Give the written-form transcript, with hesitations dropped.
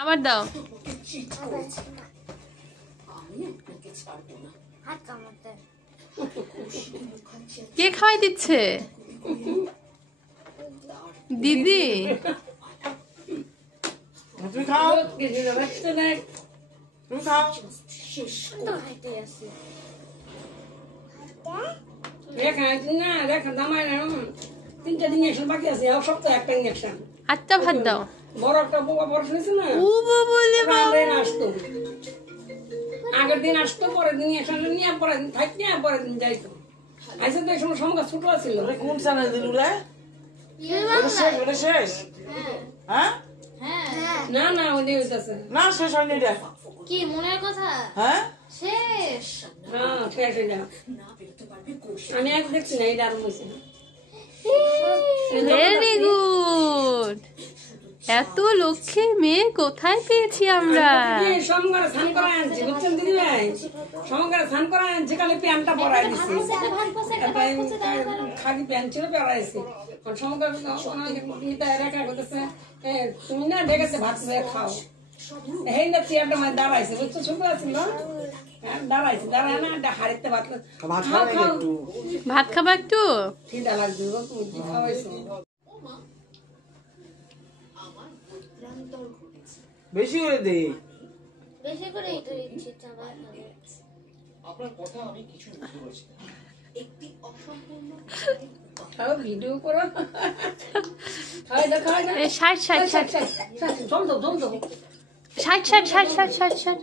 আবার দাও। কে খাওয়াই দিচ্ছে? দিদি। তুমি খাও, তুমি খাও। তিনটা ইঞ্জেকশন বাকি আছে, সপ্তাহে একটা ইঞ্জেকশন। আচ্ছা ভাত দাও। বড় একটা বোকা বড় শুনেছি না, ও বলে আসতো আগের দিন, আসতো পরের দিন ইঞ্জেকশন নিয়ে পরের দিন থাকতে পরের দিন যাইতো। আইসে তো এই সময় সময় ছোট আছিল। কোন চ্যানেল দিল রে? ওটা শেষ? হ্যাঁ না না, ওইটাই হইতাছে না, শেষ হয়নি রে। কি মনের কথা? হ্যাঁ শেষ। হ্যাঁ শেষ হয়ে যাবে। আমি এক দেখছি না, এটা আরম্ভ হয়েছে। Very good. এত লক্ষ্মীর মেয়ে কোথায় পেয়েছি আমরা? সমগারে স্নান করায় আনছি, বুঝছেন দিদি ভাই? সমগারে স্নান করায় আনছি, খালি প্যান্টটা পরাই দিচ্ছি। খালি প্যান্ট ছিল পরাইছি। সমগার রেখা করতেছে, তুমি না ডেকেছে ভাত খাও। এই না চেয়ারটা মানে দাঁড়াইছে, বুঝছো? ছোট আছিল দাঁড়াইছে, দাঁড়ায় না হাড়িতে ভাত খাও খাও। ভাত খাবা একটু? খিদা লাগছে, তুমি কি খাওয়াইছো? বেশি করে দে। বেশি করে এটা দিচ্ছি চাবার খাবে। আপনার কথা আমি কিছু বুঝতে পারছি না। একটি অসম্পূর্ণ খাও, ভিডিও করো। খাই না খাই না। 60 60 60 জম দাও জম দাও। 60 60 60 60 60